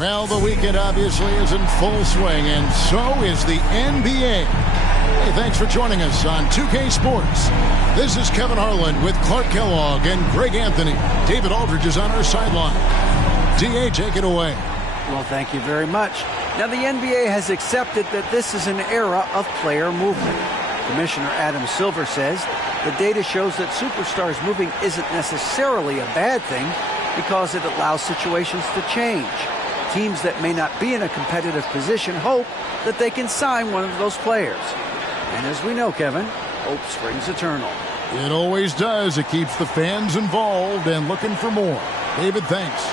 Well, the weekend obviously is in full swing, and so is the NBA. Hey, thanks for joining us on 2K Sports. This is Kevin Harlan with Clark Kellogg and Greg Anthony. David Aldridge is on our sideline. D.A., take it away. Well, thank you very much. Now, the NBA has accepted that this is an era of player movement. Commissioner Adam Silver says the data shows that superstars moving isn't necessarily a bad thing because it allows situations to change. Teams that may not be in a competitive position hope that they can sign one of those players. And as we know, Kevin, hope springs eternal. It always does. It keeps the fans involved and looking for more. David, thanks.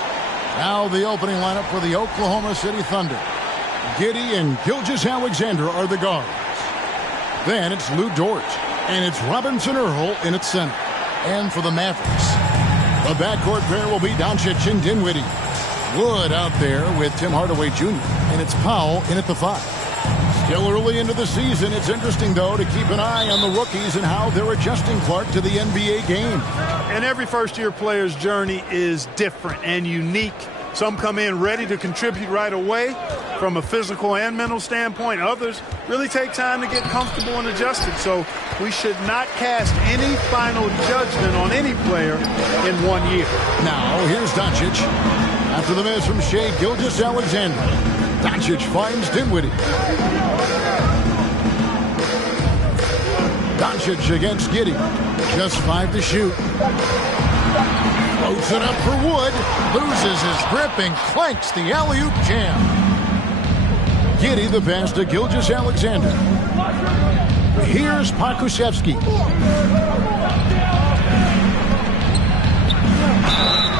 Now the opening lineup for the Oklahoma City Thunder. Giddey and Gilgeous-Alexander are the guards. Then it's Lou Dort, and it's Robinson Earl in its center. And for the Mavericks, the backcourt pair will be Doncic and Dinwiddie. Wood out there with Tim Hardaway Jr., and it's Powell in at the 5. Still early into the season. It's interesting, though, to keep an eye on the rookies and how they're adjusting, Clark, to the NBA game. And every first-year player's journey is different and unique. Some come in ready to contribute right away from a physical and mental standpoint. Others really take time to get comfortable and adjusted. So we should not cast any final judgment on any player in 1 year. Now, here's Doncic. After the miss from Shai Gilgeous-Alexander, Doncic finds Dinwiddie. Doncic against Giddey. Just 5 to shoot. Floats it up for Wood. Loses his grip and clanks the alley-oop jam. Giddey the pass to Gilgeous-Alexander. Here's Pokusevski.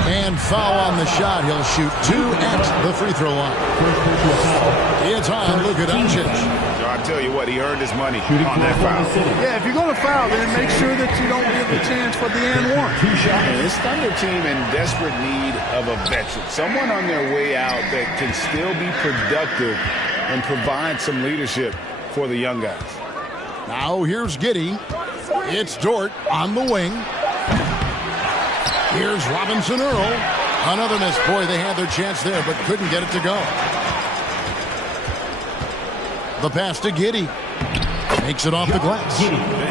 And foul on the shot. He'll shoot 2 at the free throw line. It's on Luka Doncic. I tell you what, he earned his money on that foul. Yeah, if you're going to foul, then make sure that you don't give the chance for the and one. And this Thunder team in desperate need of a veteran. Someone on their way out that can still be productive and provide some leadership for the young guys. Now here's Giddey. It's Dort on the wing. Here's Robinson Earl. Another miss. Boy, they had their chance there, but couldn't get it to go. The pass to Giddey. Makes it off the glass.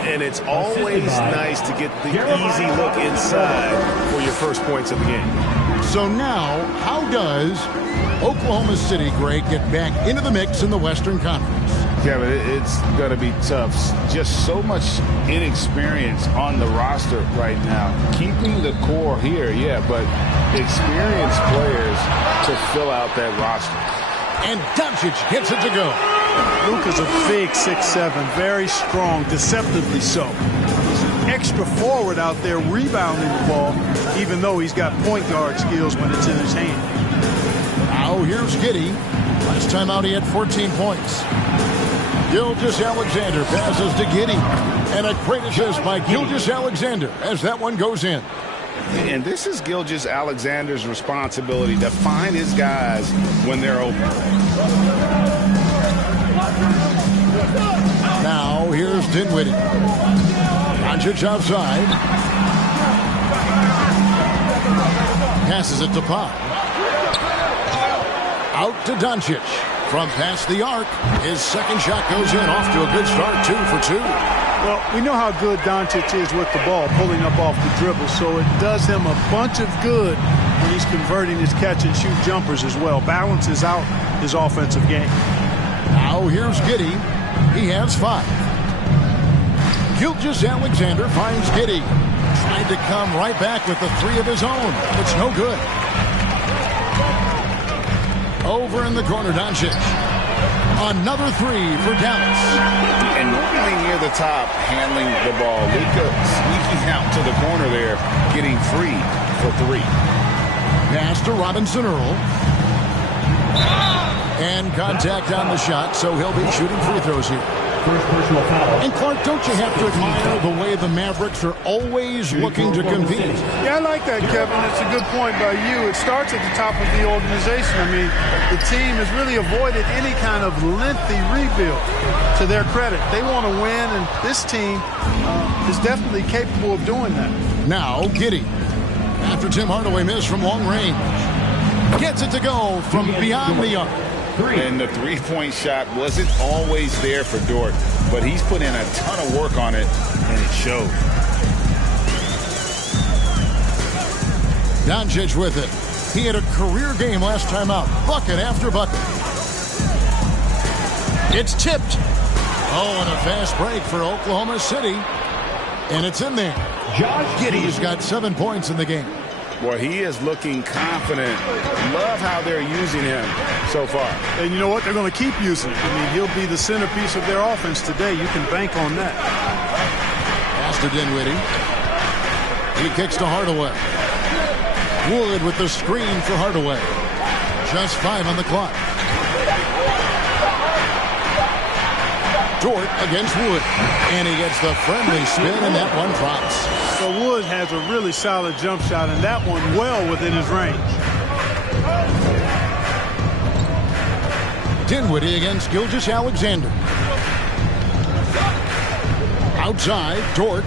And it's always nice to get the easy look inside for your first points of the game. So now, how does Oklahoma City, Greg, get back into the mix in the Western Conference? Kevin, it's going to be tough. Just so much inexperience on the roster right now. Keeping the core here, yeah, but experienced players to fill out that roster. And Doncic gets it to go. Luka's a big 6'7", very strong, deceptively so. He's an extra forward out there rebounding the ball, even though he's got point guard skills when it's in his hand. Now here's Giddey. Last time out he had 14 points. Gilgeous-Alexander passes to Giddey. And a great assist by Gilgeous-Alexander as that one goes in. And this is Gilgeous-Alexander's responsibility to find his guys when they're open. Now here's Dinwiddie. Doncic outside. Passes it to Pop. Out to Doncic. From past the arc, his second shot goes in. Off to a good start, 2 for 2. Well, we know how good Doncic is with the ball, pulling up off the dribble, so it does him a bunch of good when he's converting his catch-and-shoot jumpers as well. Balances out his offensive game. Now here's Giddey. He has 5. Gilgeous-Alexander finds Giddey. Tried to come right back with the 3 of his own. It's no good. Over in the corner, Doncic. Another 3 for Dallas. And normally near the top, handling the ball. Luka sneaking out to the corner there, getting free for 3. Pass to Robinson Earl. And contact on the shot, so he'll be shooting free throws here. First personal foul. And Clark, don't you have to admire the way the Mavericks are always looking to compete? Yeah, I like that, Kevin. It's a good point by you. It starts at the top of the organization. I mean, the team has really avoided any kind of lengthy rebuild. To their credit, they want to win, and this team is definitely capable of doing that. Now, Giddey. After Tim Hardaway missed from long range. Gets it to go from beyond the arc. And the three-point shot wasn't always there for Dort, but he's put in a ton of work on it, and it showed. Doncic with it. He had a career game last time out. Bucket after bucket. It's tipped. Oh, and a fast break for Oklahoma City. And it's in there. Giddey's got 7 points in the game. Boy, he is looking confident. Love how they're using him so far. And you know what? They're going to keep using him. I mean, he'll be the centerpiece of their offense today. You can bank on that. Pass to Dinwiddie. He kicks to Hardaway. Wood with the screen for Hardaway. Just 5 on the clock. Dort against Wood. And he gets the friendly spin, and that one drops. So Wood has a really solid jump shot, and that one well within his range. Dinwiddie against Gilgeous-Alexander. Outside, Dort.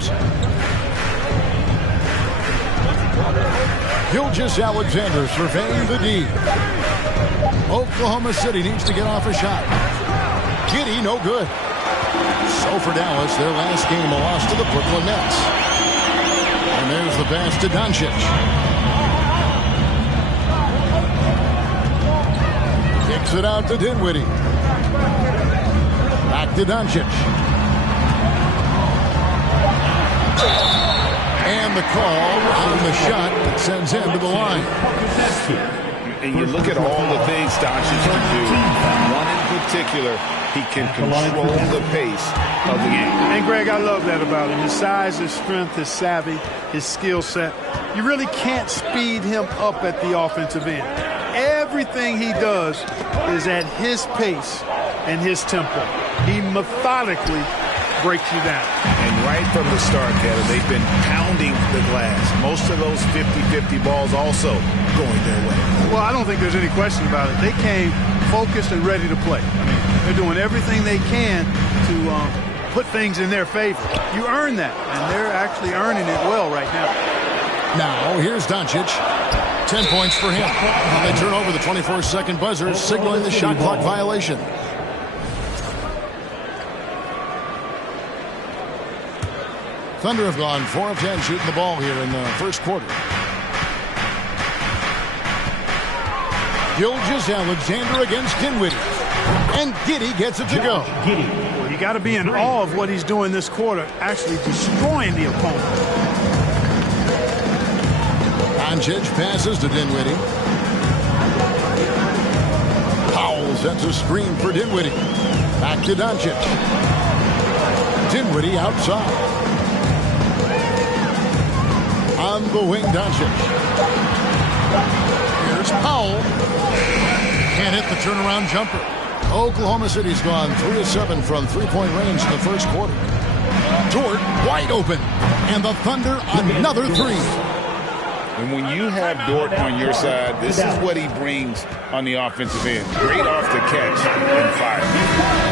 Gilgeous-Alexander surveying the D. Oklahoma City needs to get off a shot. Giddey, no good. So for Dallas, their last game, a loss to the Brooklyn Nets. And there's the pass to Doncic. Kicks it out to Dinwiddie. Back to Doncic. And the call on the shot that sends him to the line. And you look at all the things Doncic can do. One in particular, he can control the pace of the game. And, Greg, I love that about him. His size, his strength, his savvy, his skill set. You really can't speed him up at the offensive end. Everything he does is at his pace and his tempo. He methodically breaks you down. And right from the start, Kevin, they've been pounding the glass. Most of those 50-50 balls also going their way. Well, I don't think there's any question about it. They came focused and ready to play. I mean, they're doing everything they can to put things in their favor. You earn that, and they're actually earning it well right now. Now, here's Doncic. 10 points for him. They turn over the 24-second buzzer, signaling the shot clock violation. Thunder have gone 4 of 10 shooting the ball here in the first quarter. Gilgeous-Alexander against Dinwiddie. And Giddey gets it to go. Well, you got to be in awe of what he's doing this quarter, actually destroying the opponent. Doncic passes to Dinwiddie. Powell sets a screen for Dinwiddie. Back to Doncic. Dinwiddie outside. On the wing, Doncic. Here's Powell. Can't hit the turnaround jumper. Oklahoma City's gone 3 of 7 from three-point range in the first quarter. Dort wide open. And the Thunder another 3. And when you have Dort on your side, this is what he brings on the offensive end. Great off the catch and fire.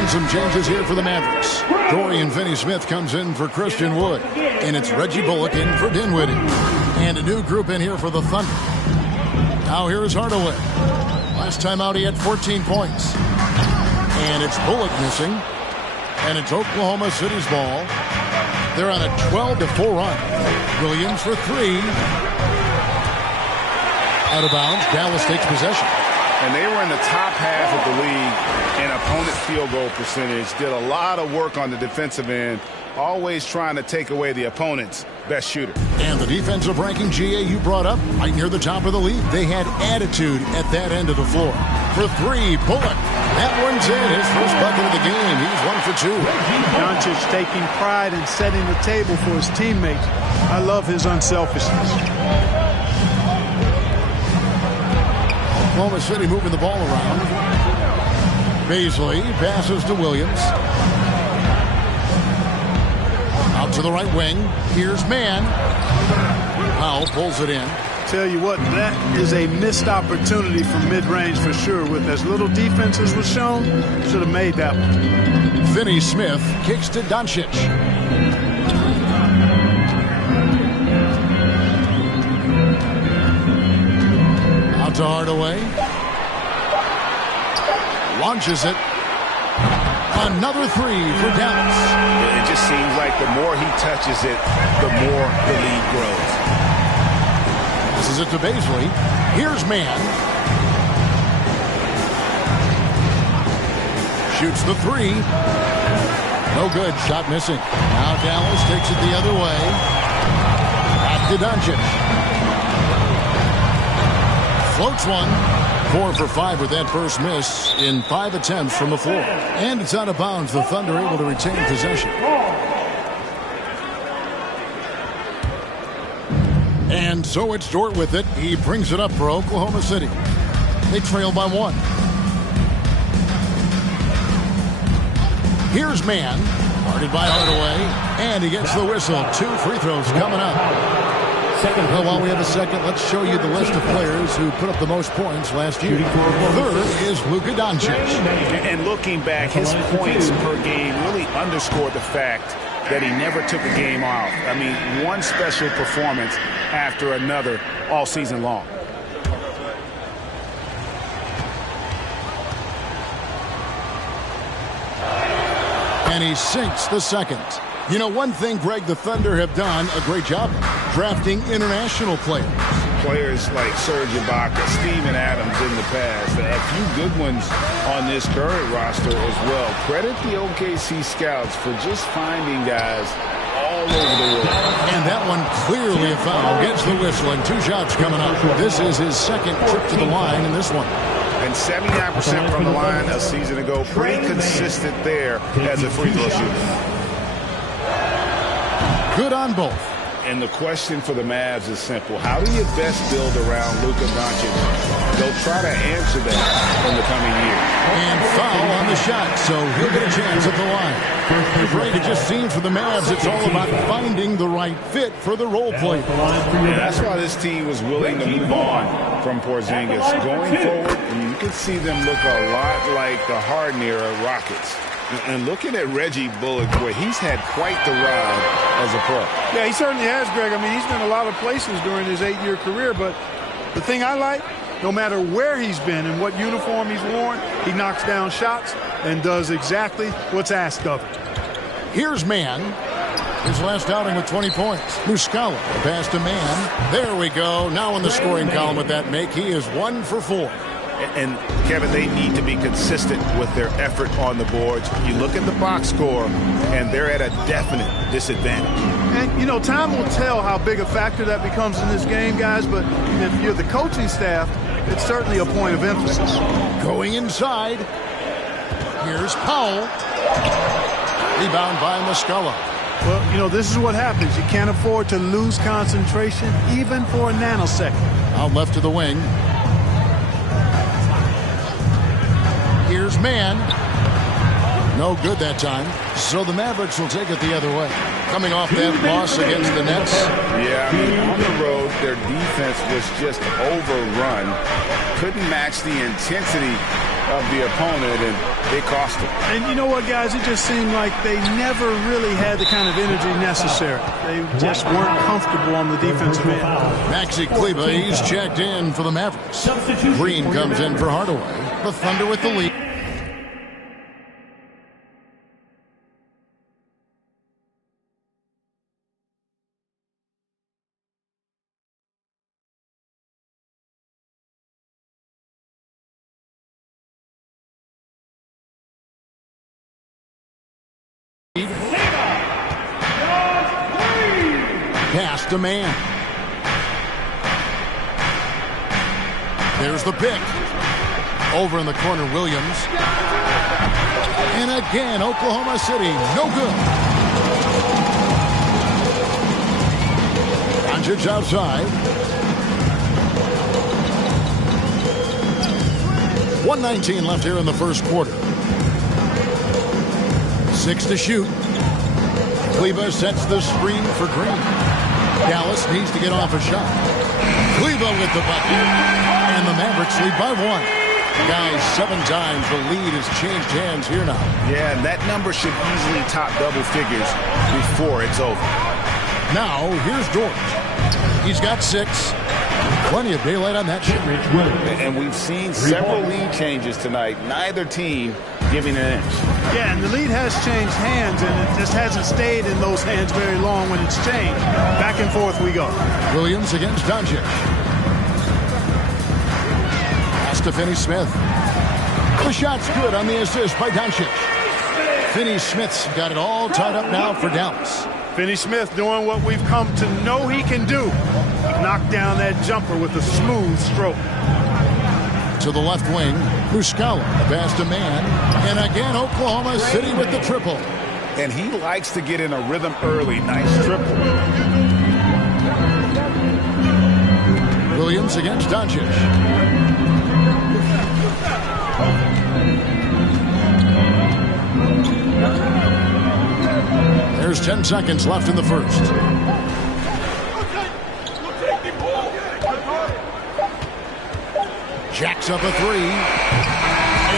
And some changes here for the Mavericks. Dorian Finney-Smith comes in for Christian Wood. And it's Reggie Bullock in for Dinwiddie. And a new group in here for the Thunder. Now here is Hardaway. Last time out he had 14 points. And it's Bullock missing. And it's Oklahoma City's ball. They're on a 12-4 run. Williams for 3. Out of bounds. Dallas takes possession. And they were in the top half of the league in opponent field goal percentage. Did a lot of work on the defensive end. Always trying to take away the opponent's best shooter. And the defensive ranking, GA, you brought up right near the top of the league. They had attitude at that end of the floor. For 3, Bullock. That one's in. His first bucket of the game. He's 1 for 2. Doncic taking pride in setting the table for his teammates. I love his unselfishness. Oklahoma City moving the ball around. Beasley passes to Williams. Out to the right wing. Here's Mann. Powell pulls it in. Tell you what, that is a missed opportunity from mid-range for sure. With as little defense as was shown, should have made that one. Finney-Smith kicks to Doncic. to Hardaway. Launches it. Another three for Dallas. It just seems like the more he touches it, the more the lead grows. This is it to Baisley. Here's Mann. Shoots the three. No good. Shot missing. Now Dallas takes it the other way. Back to Doncic. Floats one. 4 for 5 with that first miss in 5 attempts from the floor. And it's out of bounds. The Thunder able to retain possession. And so it's Dort with it. He brings it up for Oklahoma City. They trail by 1. Here's Mann. Guarded by Hardaway. And he gets the whistle. 2 free throws coming up. Well, while we have a second, let's show you the list of players who put up the most points last year. Third is Luka Doncic. And looking back, his points per game really underscored the fact that he never took a game off. I mean, one special performance after another all season long. And he sinks the second. You know, one thing, Greg, the Thunder have done a great job of drafting international players. Players like Serge Ibaka, Steven Adams in the past, a few good ones on this current roster as well. Credit the OKC scouts for just finding guys all over the world. And that one clearly a foul. Gets the whistle and 2 shots coming up. This is his second trip to the line in this one. And 79% from the line a season ago. Pretty consistent there as a free throw shooter. Good on both. And the question for the Mavs is simple. How do you best build around Luka Doncic? They'll try to answer that in the coming years. And foul on the shot, so he'll get a chance at the line. Great, it just seems for the Mavs it's all about finding the right fit for the role player. Yeah, that's why this team was willing to move on from Porzingis. Going forward, you can see them look a lot like the Harden-era Rockets. And looking at Reggie Bullock, boy, he's had quite the ride as a pro. Yeah, he certainly has, Greg. I mean, he's been a lot of places during his 8-year career, but the thing I like, no matter where he's been and what uniform he's worn, he knocks down shots and does exactly what's asked of him. Here's Mann. His last outing with 20 points. Muscala, pass to Mann. There we go. Now in the scoring column with that make, he is 1 for 4. And, Kevin, they need to be consistent with their effort on the boards. You look at the box score, and they're at a definite disadvantage. And, you know, time will tell how big a factor that becomes in this game, guys, but if you're the coaching staff, it's certainly a point of emphasis. Going inside. Here's Powell. Rebound by Muscala. Well, you know, this is what happens. You can't afford to lose concentration even for a nanosecond. Out left to the wing. Here's Mann. No good that time. So the Mavericks will take it the other way. Coming off that loss against the Nets. Yeah, I mean, on the road, their defense was just overrun. Couldn't match the intensity of the opponent, and it cost them. And you know what, guys? It just seemed like they never really had the kind of energy necessary. They just weren't comfortable on the defensive end. Maxi Kleber, he's checked in for the Mavericks. Green comes in for Hardaway. The Thunder with the lead. Pass to Mann. There's the pick. Over in the corner, Williams. And again, Oklahoma City, no good. Doncic outside. 1:19 left here in the first quarter. 6 to shoot. Kleber sets the screen for Green. Dallas needs to get off a shot. Kleber with the bucket. And the Mavericks lead by 1. Guys, 7 times the lead has changed hands here now. Yeah, and that number should easily top double figures before it's over. Now, here's Dort. He's got 6. Plenty of daylight on that shot. And we've seen several lead changes tonight. Neither team giving an inch. Yeah, and the lead has changed hands, and it just hasn't stayed in those hands very long when it's changed. Back and forth we go. Williams against Doncic. Pass to Finney-Smith. The shot's good on the assist by Doncic. Finney-Smith's got it all tied up now for Dallas. Finney-Smith doing what we've come to know he can do. Knock down that jumper with a smooth stroke. To the left wing, Muscala, pass to man, and again Oklahoma City with the triple. And he likes to get in a rhythm early. Nice triple. Williams against Doncic. There's 10 seconds left in the first. Jacks up a three.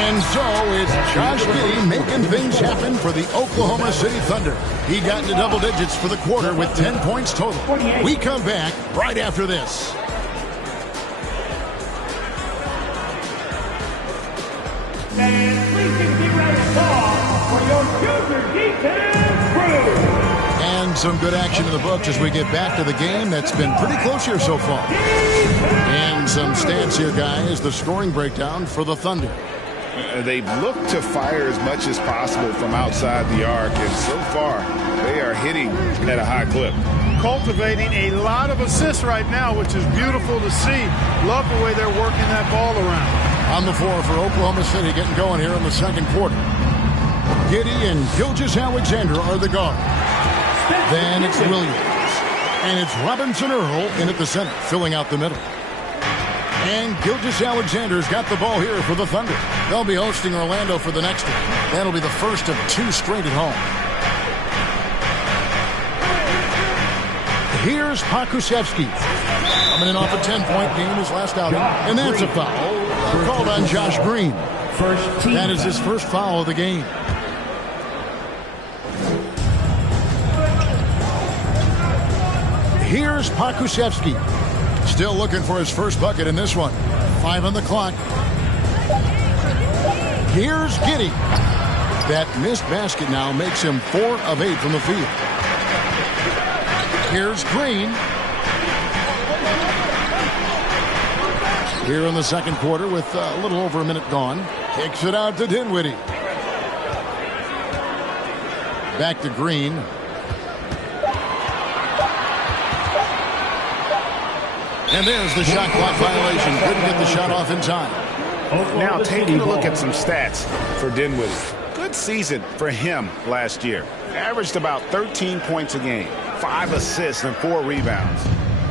And so it's Josh Giddey making things happen for the Oklahoma City Thunder. He got into double digits for the quarter with 10 points total. We come back right after this. And please get ready to call for your junior defense crew. And some good action in the books as we get back to the game that's been pretty close here so far. And some stats here, guys, the scoring breakdown for the Thunder. They've looked to fire as much as possible from outside the arc, and so far they are hitting at a high clip. Cultivating a lot of assists right now, which is beautiful to see. Love the way they're working that ball around. On the floor for Oklahoma City getting going here in the second quarter. Giddey and Gilgeous-Alexander are the guards. Then it's Williams. And it's Robinson Earl in at the center, filling out the middle. And Gilgeous-Alexander's got the ball here for the Thunder. They'll be hosting Orlando for the next one. That'll be the first of two straight at home. Here's Pokusevski. Coming in off a 10-point game his last outing. And that's a foul called on Josh Green. That is his first foul of the game. Here's Pokusevski. Still looking for his first bucket in this one. 5 on the clock. Here's Giddey. That missed basket now makes him 4 of 8 from the field. Here's Green. Here in the second quarter with a little over a minute gone. Kicks it out to Dinwiddie. Back to Green. And there's the shot clock violation. Couldn't get the shot off in time. Now taking a look at some stats for Dinwiddie. Good season for him last year. Averaged about 13 points a game, 5 assists and 4 rebounds.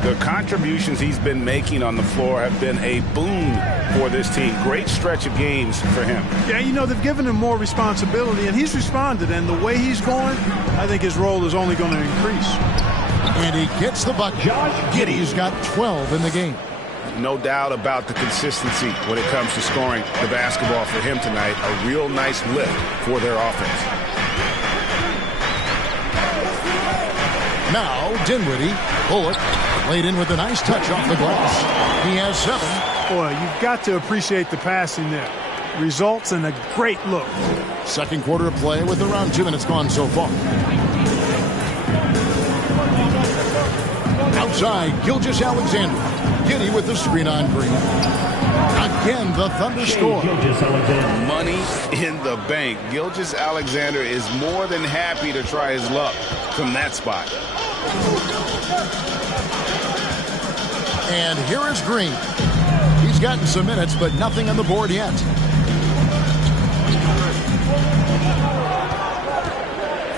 The contributions he's been making on the floor have been a boon for this team. Great stretch of games for him. Yeah, you know, they've given him more responsibility, and he's responded. And the way he's going, I think his role is only going to increase. And he gets the bucket. Giddey's got 12 in the game. No doubt about the consistency when it comes to scoring the basketball for him tonight. A real nice lift for their offense. Now Dinwiddie. Bullock laid in with a nice touch off the glass. He has 7. Boy, you've got to appreciate the passing there. Results in a great look. Second quarter of play with around 2 minutes gone so far. Outside, Gilgeous-Alexander. Giddey with the screen on Green. Again, the Thunder score. Money in the bank. Gilgeous-Alexander is more than happy to try his luck from that spot. And here is Green. He's gotten some minutes, but nothing on the board yet.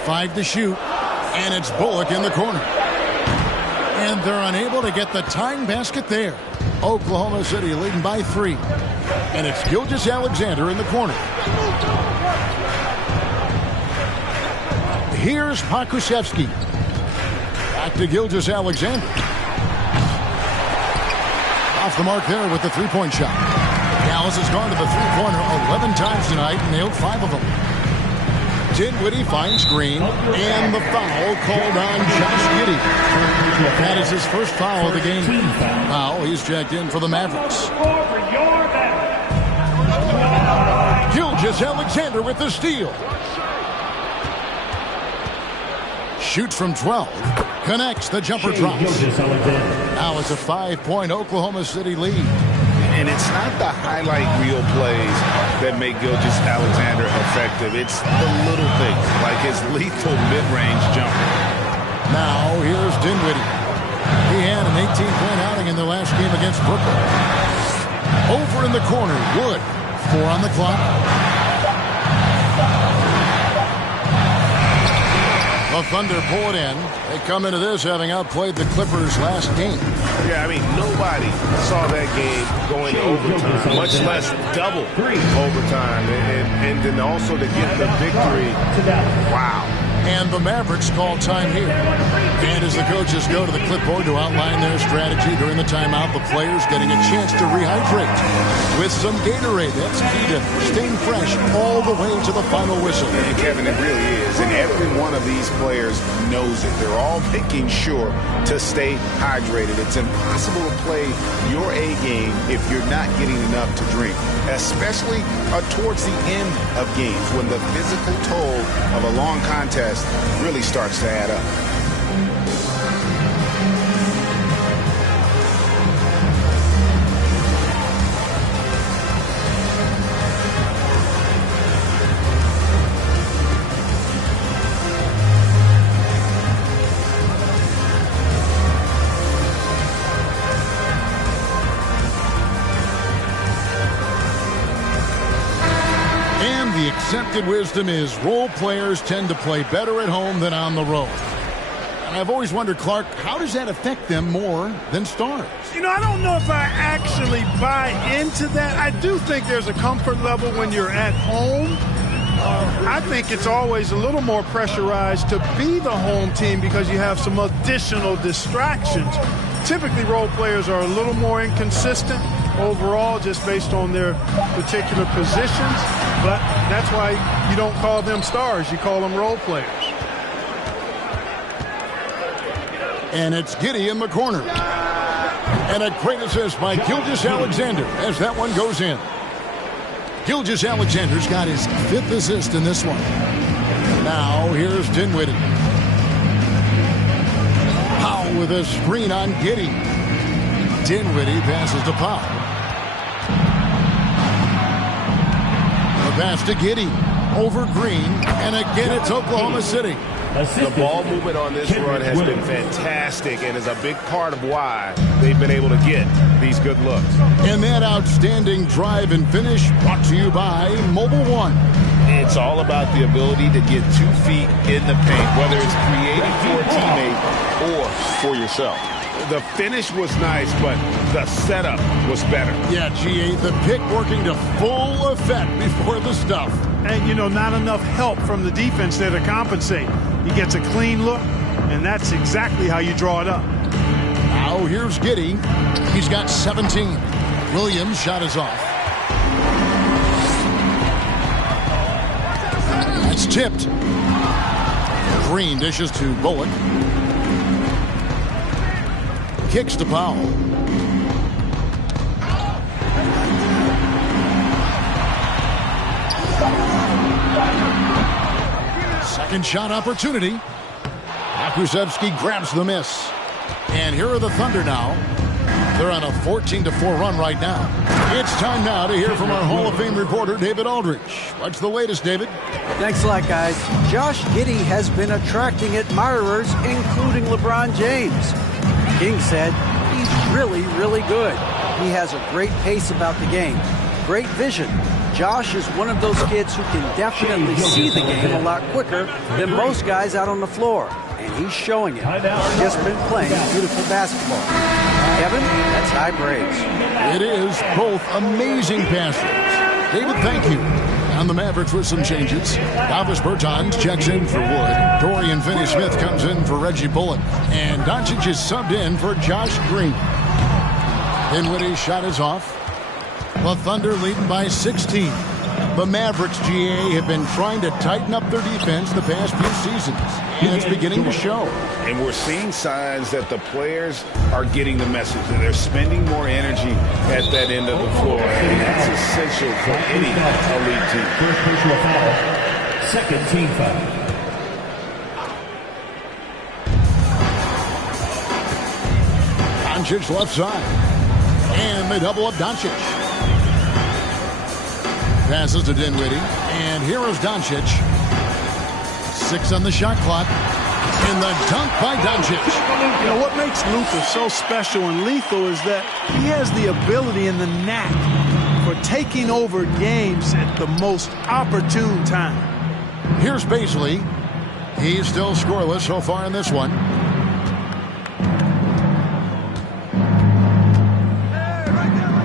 Five to shoot, and it's Bullock in the corner. And they're unable to get the tying basket there. Oklahoma City leading by 3. And it's Gilgeous-Alexander in the corner. Here's Pokusevski. Back to Gilgeous-Alexander. Off the mark there with the three-point shot. Dallas has gone to the three-pointer 11 times tonight and nailed 5 of them. Dinwiddie finds Green, and the foul called on Josh Giddey. That is his first foul of the game. Foul, he's checked in for the Mavericks. Gilgeous-Alexander with the steal. Shoots from 12. Connects, the jumper drops. Now it's a 5-point Oklahoma City lead. And it's not the highlight reel plays that make Gilgeous-Alexander effective. It's the little things, like his lethal mid-range jumper. Now here's Dinwiddie. He had an 18-point outing in their last game against Brooklyn. Over in the corner, Wood. 4 on the clock. The Thunder pull it in. They come into this having outplayed the Clippers last game. Yeah, I mean, nobody saw that game going to overtime, much less double overtime. And then also to get the victory. Wow. And the Mavericks call time here. And as the coaches go to the clipboard to outline their strategy during the timeout, the players getting a chance to rehydrate with some Gatorade. That's key to staying fresh all the way to the final whistle. And Kevin, it really is. And every one of these players knows it. They're all making sure to stay hydrated. It's impossible to play your A game if you're not getting enough to drink, especially towards the end of games when the physical toll of a long contest really starts to add up. The accepted wisdom is role players tend to play better at home than on the road. And I've always wondered, Clark, how does that affect them more than stars? You know, I don't know if I actually buy into that. I do think there's a comfort level when you're at home. I think it's always a little more pressurized to be the home team because you have some additional distractions. Typically, role players are a little more inconsistent overall just based on their particular positions, but that's why you don't call them stars. You call them role players. And it's Giddey in the corner. And a great assist by Gilgeous-Alexander as that one goes in. Gilgeous-Alexander's got his 5th assist in this one. Now here's Dinwiddie. Powell with a screen on Giddey. Dinwiddie passes to Powell. The pass to Giddey. Over Green. And again it's Oklahoma City. The ball movement on this run has been fantastic and is a big part of why they've been able to get these good looks. And that outstanding drive and finish brought to you by Mobile One. It's all about the ability to get 2 feet in the paint, whether it's creating for a teammate or for yourself. The finish was nice, but the setup was better. Yeah, GA, the pick working to full effect before the stuff. And, you know, not enough help from the defense there to compensate. He gets a clean look, and that's exactly how you draw it up. Now here's Giddey. He's got 17. Williams' shot is off. That's tipped. Green dishes to Bullock. Kicks to Powell. Second shot opportunity. Akusevsky grabs the miss. And here are the Thunder now. They're on a 14-4 run right now. It's time now to hear from our Hall of Fame reporter, David Aldridge. What's the latest, David? Thanks a lot, guys. Josh Giddey has been attracting admirers, including LeBron James. King said he's really, really good. He has a great pace about the game, great vision. Josh is one of those kids who can definitely see the game a lot quicker than most guys out on the floor. And he's showing it. He's just been playing beautiful basketball. Kevin, that's high praise. It is both amazing passes. David, thank you. And the Mavericks with some changes. Davis Bertans checks in for Wood. Dorian Finney-Smith comes in for Reggie Bullock. And Doncic is subbed in for Josh Green. Dinwiddie's shot is off. The Thunder leading by 16. The Mavericks GA have been trying to tighten up their defense the past few seasons, and it's beginning to show. And we're seeing signs that the players are getting the message, that they're spending more energy at that end of the floor, and that's essential for any elite team. First personal foul, second team foul. Doncic left side, and they double up Doncic. Passes to Dinwiddie, and here is Doncic. 6 on the shot clock, and the dunk by Doncic. You know, what makes Luther so special and lethal is that he has the ability and the knack for taking over games at the most opportune time. Here's Baisley. He's still scoreless so far in this one.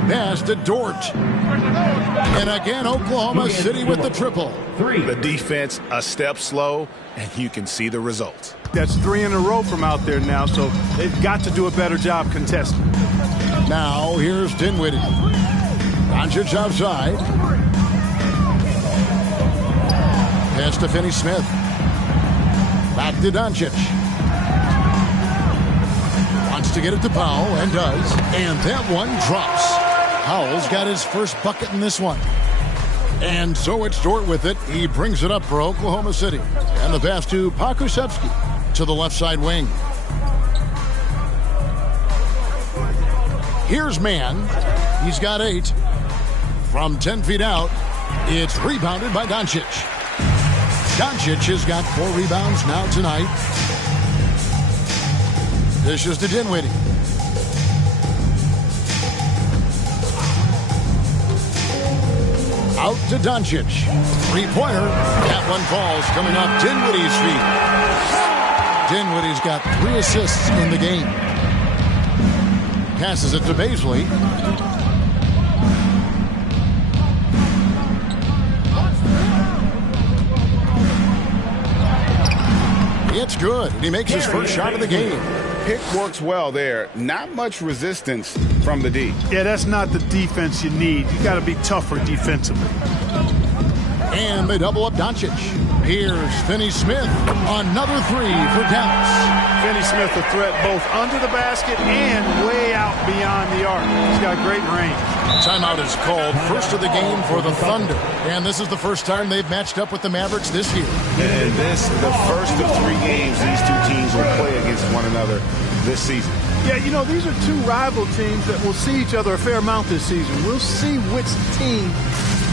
Pass to Dort. And again, Oklahoma City with the triple. The defense a step slow, and you can see the results. That's 3 in a row from out there now, so they've got to do a better job contesting. Now, here's Dinwiddie. Doncic outside. Pass to Finney-Smith. Back to Doncic. Wants to get it to Powell, and does. And that one drops. Powell's got his first bucket in this one. And so it's Dort with it. He brings it up for Oklahoma City. And the pass to Pokusevski to the left side wing. Here's Mann. He's got 8. From 10 feet out, it's rebounded by Doncic. Doncic has got 4 rebounds now tonight. This is to Dinwiddie. Out to Doncic. 3-pointer. That one falls coming off Dinwiddie's feet. Dinwiddie's got 3 assists in the game. Passes it to Baisley. It's good. He makes his first shot of the game. Pick works well there. Not much resistance from the D. Yeah, that's not the defense you need. You got to be tougher defensively. And they double up Doncic. Here's Finney-Smith. Another 3 for Dallas. Finney-Smith a threat both under the basket and way out beyond the arc. He's got great range. Timeout is called, first of the game for the Thunder. And this is the first time they've matched up with the Mavericks this year. And this, the first of 3 games these two teams will play against one another this season. Yeah, you know, these are 2 rival teams that will see each other a fair amount this season. We'll see which team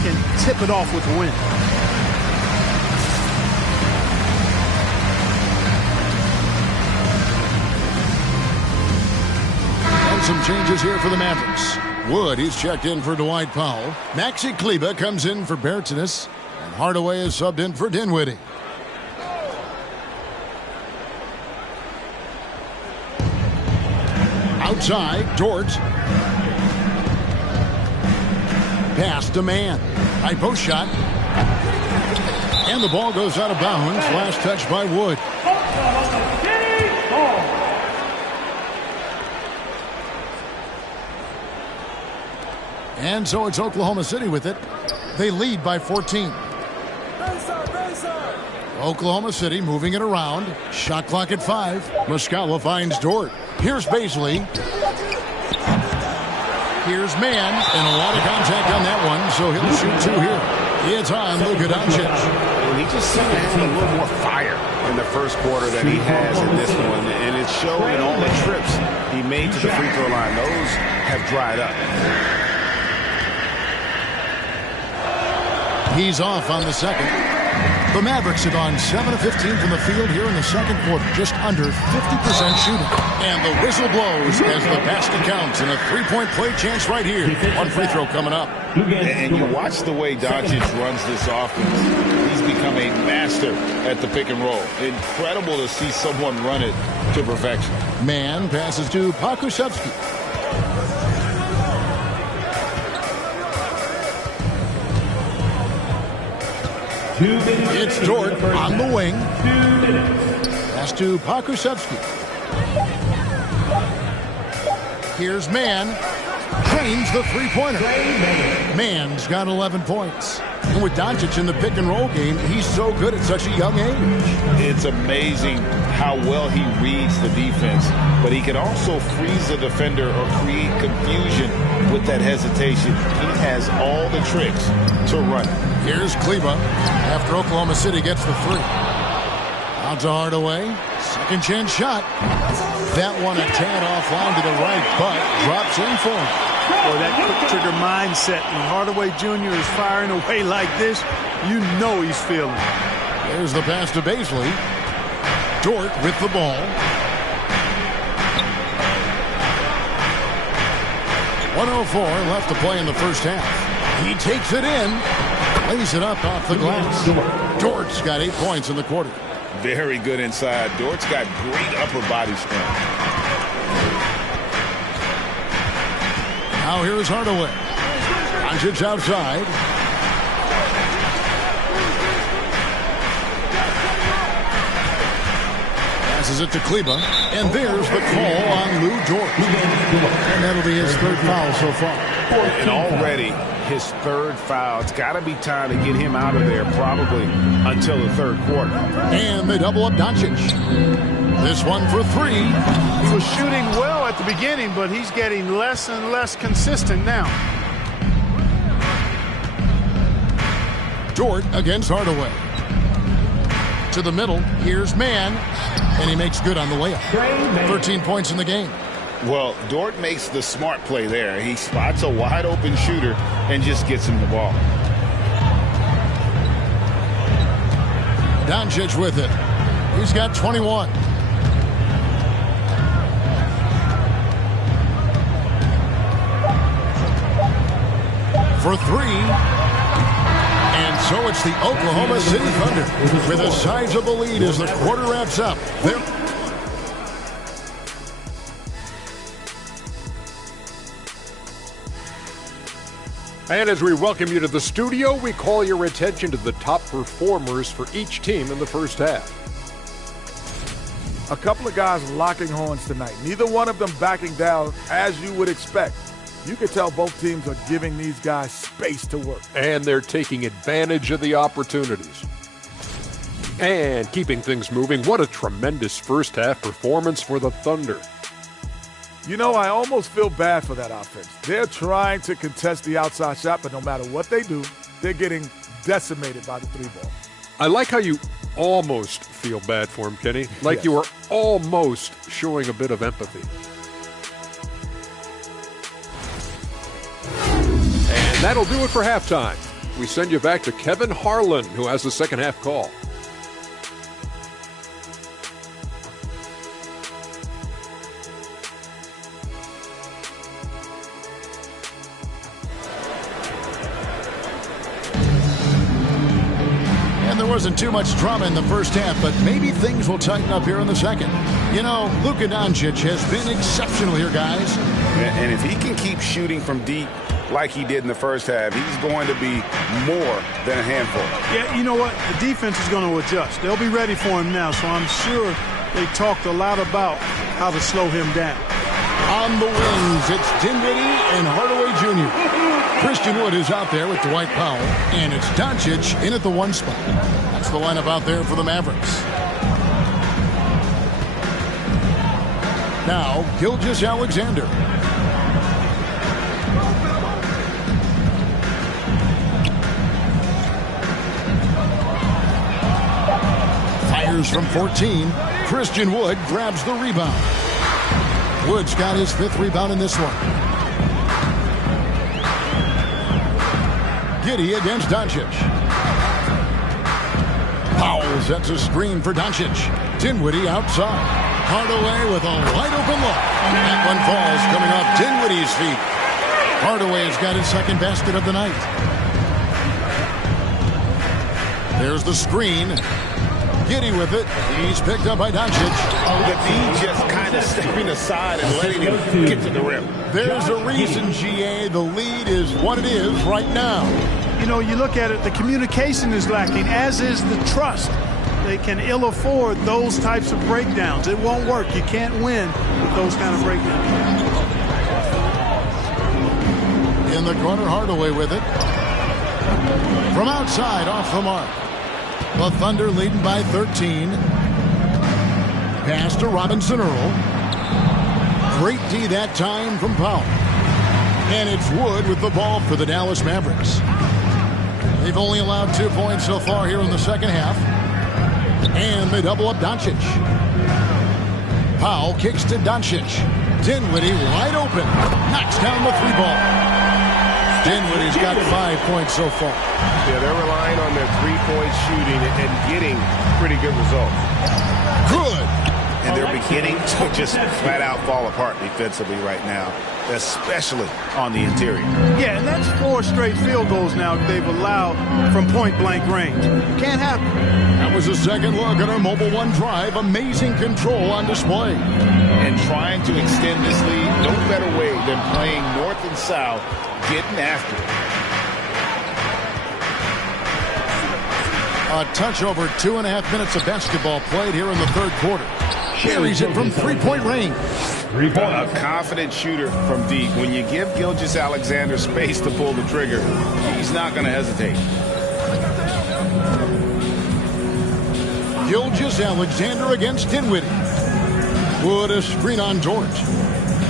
can tip it off with a win. Some changes here for the Mavericks. Wood, he's checked in for Dwight Powell. Maxi Kleber comes in for Bertans. And Hardaway is subbed in for Dinwiddie. Outside, Dort. Pass to Mann. High post shot. And the ball goes out of bounds. Last touch by Wood. And so it's Oklahoma City with it. They lead by 14. Oklahoma City moving it around. Shot clock at 5. Muscala finds Dort. Here's Baisley. Here's Mann. And a lot of contact on that one, so he'll shoot 2 here. It's on Luka Doncic. And he just seemed to have a little more fire in the first quarter than he has in this one. And it showed in all the trips he made to the free throw line. Those have dried up. He's off on the second. The Mavericks have gone 7 of 15 from the field here in the second quarter, just under 50% shooting. And the whistle blows as the basket counts, and a 3-point play chance right here. One free throw coming up. And you watch the way Doncic runs this offense. He's become a master at the pick and roll. Incredible to see someone run it to perfection. Mann passes to Pokusevski. It's Dort on the wing. Pass to Pokusevski. Here's Mann. Drains the 3-pointer. Mann's got 11 points. And with Doncic in the pick-and-roll game, he's so good at such a young age. It's amazing how well he reads the defense, but he can also freeze the defender or create confusion with that hesitation. He has all the tricks to run it. Here's Kleba after Oklahoma City gets the three. Out to Hardaway. Second chance shot. That one a tad offline to the right, but drops in for him. Boy, that quick trigger mindset. When Hardaway Jr. is firing away like this, you know he's feeling it. There's the pass to Baisley. Dort with the ball. 1:04 left to play in the first half. He takes it in. Lays it up off the glass. Dort's got 8 points in the quarter. Very good inside. Dort's got great upper body strength. Now here's Hardaway. Doncic outside. Passes it to Kleba. And there's the call on Lou Dort. And that'll be his third foul so far. And already his third foul. It's got to be time to get him out of there probably until the third quarter. And they double up Doncic. This one for three. He was shooting well at the beginning, but he's getting less and less consistent now. Dort against Hardaway. To the middle. Here's Mann. And he makes good on the layup. 13 points in the game. Well, Dort makes the smart play there. He spots a wide open shooter and just gets him the ball. Doncic with it. He's got 21. For three. And so it's the Oklahoma City Thunder with a sizable lead as the quarter wraps up. And as we welcome you to the studio, we call your attention to the top performers for each team in the first half. A couple of guys locking horns tonight. Neither one of them backing down as you would expect. You can tell both teams are giving these guys space to work. And they're taking advantage of the opportunities. And keeping things moving, what a tremendous first half performance for the Thunder. You know, I almost feel bad for that offense. They're trying to contest the outside shot, but no matter what they do, they're getting decimated by the three ball. I like how you almost feel bad for him, Kenny. Like Yes. you were almost showing a bit of empathy. And that'll do it for halftime. We send you back to Kevin Harlan, who has the second half call. There wasn't too much drama in the first half, but maybe things will tighten up here in the second. You know, Luka Doncic has been exceptional here, guys. And if he can keep shooting from deep like he did in the first half, he's going to be more than a handful. Yeah, you know what? The defense is going to adjust. They'll be ready for him now, so I'm sure they talked a lot about how to slow him down. On the wings, it's Dinwiddie and Hardaway Jr. Christian Wood is out there with Dwight Powell, and it's Doncic in at the one spot. That's the lineup out there for the Mavericks. Now, Gilgeous-Alexander. Fires from 14. Christian Wood grabs the rebound. Wood's got his 5th rebound in this one. Giddey against Doncic. Powell sets a screen for Doncic. Dinwiddie outside. Hardaway with a wide-open look. That one falls coming off Dinwiddie's feet. Hardaway's got his second basket of the night. There's the screen. Giddey with it. He's picked up by Doncic. The D just kind of stepping aside and letting him get to the rim. There's a reason, GA, the lead is what it is right now. You know, you look at it, the communication is lacking, as is the trust. They can ill afford those types of breakdowns. It won't work. You can't win with those kind of breakdowns. In the corner, Hardaway with it. From outside, off the mark. The Thunder leading by 13. Pass to Robinson Earl. Great D that time from Powell. And it's Wood with the ball for the Dallas Mavericks. They've only allowed 2 points so far here in the second half. And they double up Doncic. Powell kicks to Doncic. Dinwiddie wide open. Knocks down the 3-ball. Dinwiddie's got 5 points so far. Yeah, they're relying on their 3-point shooting and getting pretty good results. Good. And they're beginning to just flat out fall apart defensively right now, especially on the interior. Yeah, and that's 4 straight field goals now they've allowed from point-blank range. Can't happen. That was a second look at our Mobile One drive. Amazing control on display. And trying to extend this lead, no better way than playing north and south, getting after it. A touch over 2.5 minutes of basketball played here in the third quarter. Carries it from 3-point range. A confident shooter from deep. When you give Gilgeous-Alexander space to pull the trigger, he's not going to hesitate. Gilgeous-Alexander against Dinwiddie. Wood a screen on George.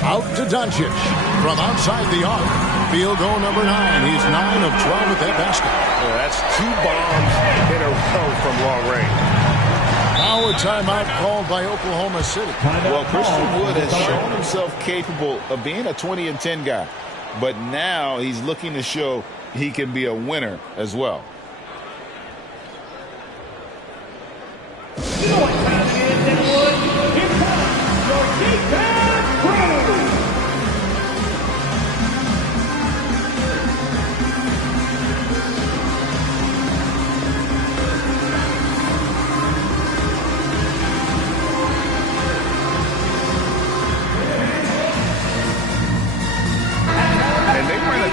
Out to Doncic. From outside the arc. Field goal number 9. He's 9 of 12 at that basket. Well, that's 2 bombs in a row from long range. Now a timeout called by Oklahoma City. Well, Christian Wood has shown himself capable of being a 20-10 guy. But now he's looking to show he can be a winner as well. You know what time it is, Deadwood? Here comes your defense crew!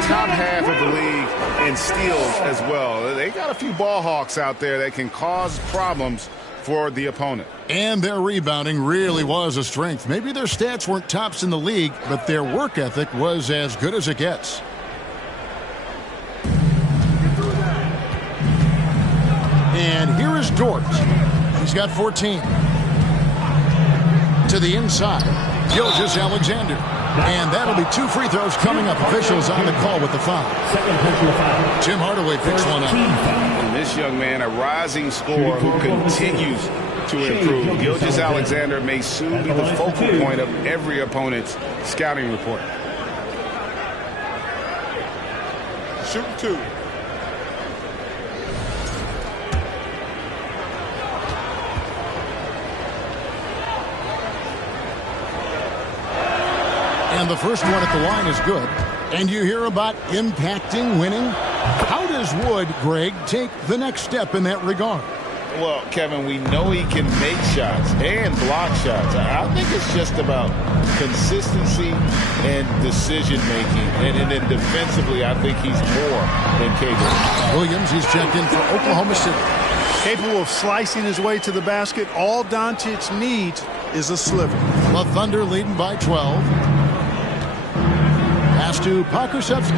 Top half of the league in steals as well. They got a few ball hawks out there that can cause problems for the opponent. And their rebounding really was a strength. Maybe their stats weren't tops in the league, but their work ethic was as good as it gets. And here is Dort. He's got 14. To the inside, Gilgeous-Alexander. And that'll be 2 free throws coming up. Officials on the call with the foul. Tim Hardaway picks one up. And this young man, a rising scorer who continues to improve. Gilgeous-Alexander may soon be the focal point of every opponent's scouting report. Shoot 2. And the first one at the line is good. And you hear about impacting winning. How does Wood, Greg, take the next step in that regard? Well, Kevin, we know he can make shots and block shots. I think it's just about consistency and decision-making. And then defensively, I think he's more than capable. Williams, he's checked in for Oklahoma City. Capable of slicing his way to the basket. All Doncic needs is a sliver. The Thunder leading by 12. Pass to Pokusevski.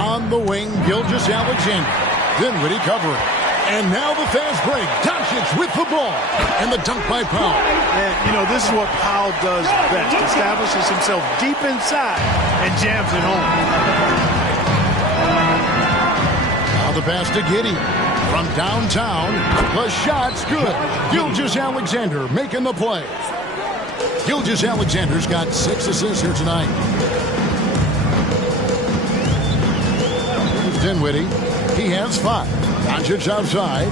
On the wing, Gilgeous-Alexander. Dinwiddie covering. And now the fast break. Doncic with the ball. And the dunk by Powell. And, you know, this is what Powell does best. Establishes himself deep inside and jams it home. Now the pass to Giddey. From downtown, the shot's good. Gilgeous-Alexander making the play. Gilgeous-Alexander's got 6 assists here tonight. Here's Dinwiddie. He has 5. Doncic outside.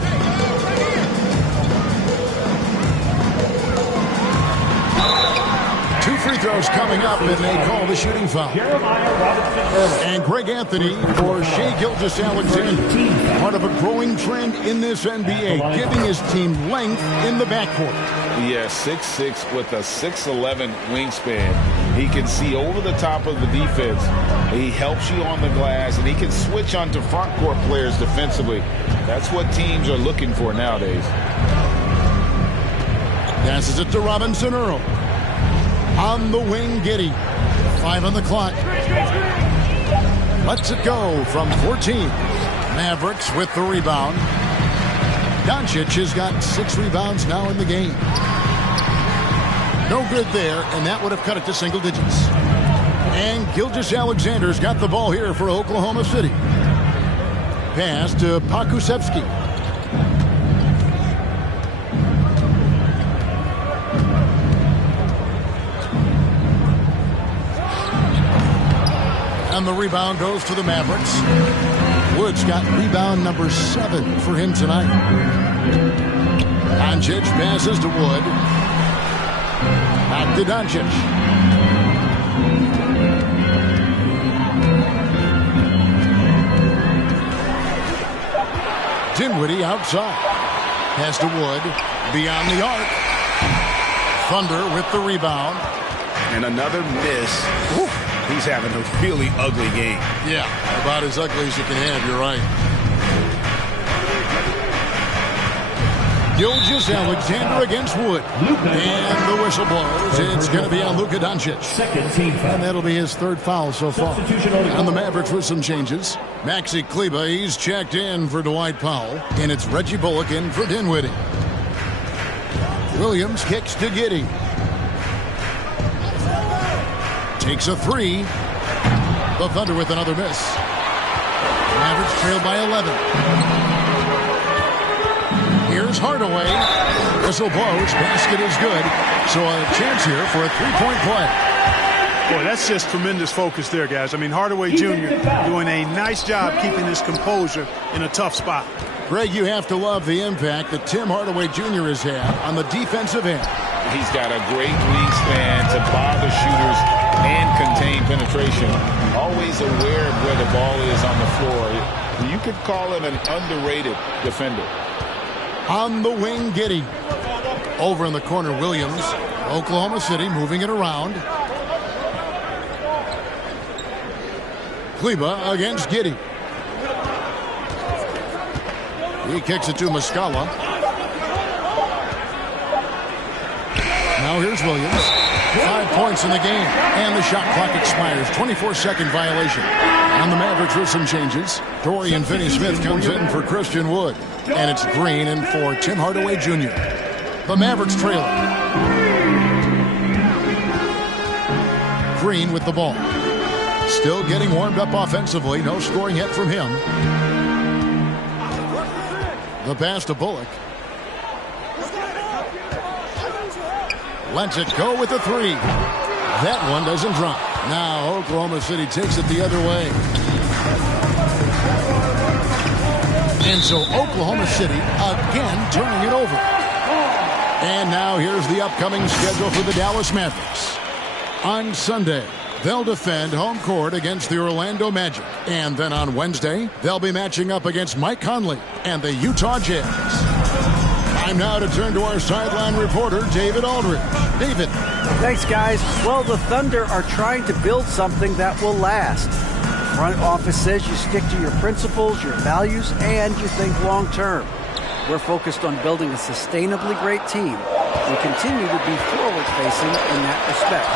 Two free throws coming up, and they call the shooting foul. And Greg Anthony for Shai Gilgeous-Alexander. Part of a growing trend in this NBA, giving his team length in the backcourt. Yeah, 6'6" with a 6'11" wingspan. He can see over the top of the defense. He helps you on the glass, and he can switch onto front court players defensively. That's what teams are looking for nowadays. Passes it to Robinson Earl. On the wing, Giddey. 5 on the clock. Lets it go from 14. Mavericks with the rebound. Doncic has got 6 rebounds now in the game. No good there, and that would have cut it to single digits. And Gilgeous-Alexander's got the ball here for Oklahoma City. Pass to Pokusevski. And the rebound goes to the Mavericks. Wood's got rebound number 7 for him tonight. Doncic passes to Wood. Back to Doncic. Dinwiddie outside. Pass to Wood. Beyond the arc. Thunder with the rebound. And another miss. Woo. He's having a really ugly game. Yeah, about as ugly as you can have, you're right. Gilgeous-Alexander against Wood. And the whistle blows. It's going to be on Luka Doncic. Second team foul. And that'll be his 3rd foul so far. And the Mavericks with some changes. Maxi Kleber, he's checked in for Dwight Powell. And it's Reggie Bullock in for Dinwiddie. Williams kicks to Giddey. Takes a 3. The Thunder with another miss. Mavericks trailed by 11. Here's Hardaway. Whistle blows. Basket is good. So a chance here for a 3-point play. Boy, that's just tremendous focus there, guys. I mean, Hardaway Jr. doing a nice job keeping his composure in a tough spot. Greg, you have to love the impact that Tim Hardaway Jr. has had on the defensive end. He's got a great wingspan to bother shooters and contain penetration. Always aware of where the ball is on the floor. You could call him an underrated defender. On the wing, Giddey. Over in the corner, Williams. Oklahoma City moving it around. Kleber against Giddey. He kicks it to Muscala. Now here's Williams. 5 points in the game. And the shot clock expires. 24-second violation. And the Mavericks with some changes. Dorian Finney-Smith comes in for Christian Wood. And it's Green in for Tim Hardaway Jr. The Mavericks trailing. Green with the ball. Still getting warmed up offensively. No scoring yet from him. The pass to Bullock. Lets it go with the 3. That one doesn't drop. Now Oklahoma City takes it the other way. And so Oklahoma City again turning it over. And now here's the upcoming schedule for the Dallas Mavericks. On Sunday, they'll defend home court against the Orlando Magic. And then on Wednesday, they'll be matching up against Mike Conley and the Utah Jazz. Time now to turn to our sideline reporter, David Aldridge. David. Thanks, guys. Well, the Thunder are trying to build something that will last. The front office says you stick to your principles, your values, and you think long-term. We're focused on building a sustainably great team. We continue to be forward-facing in that respect.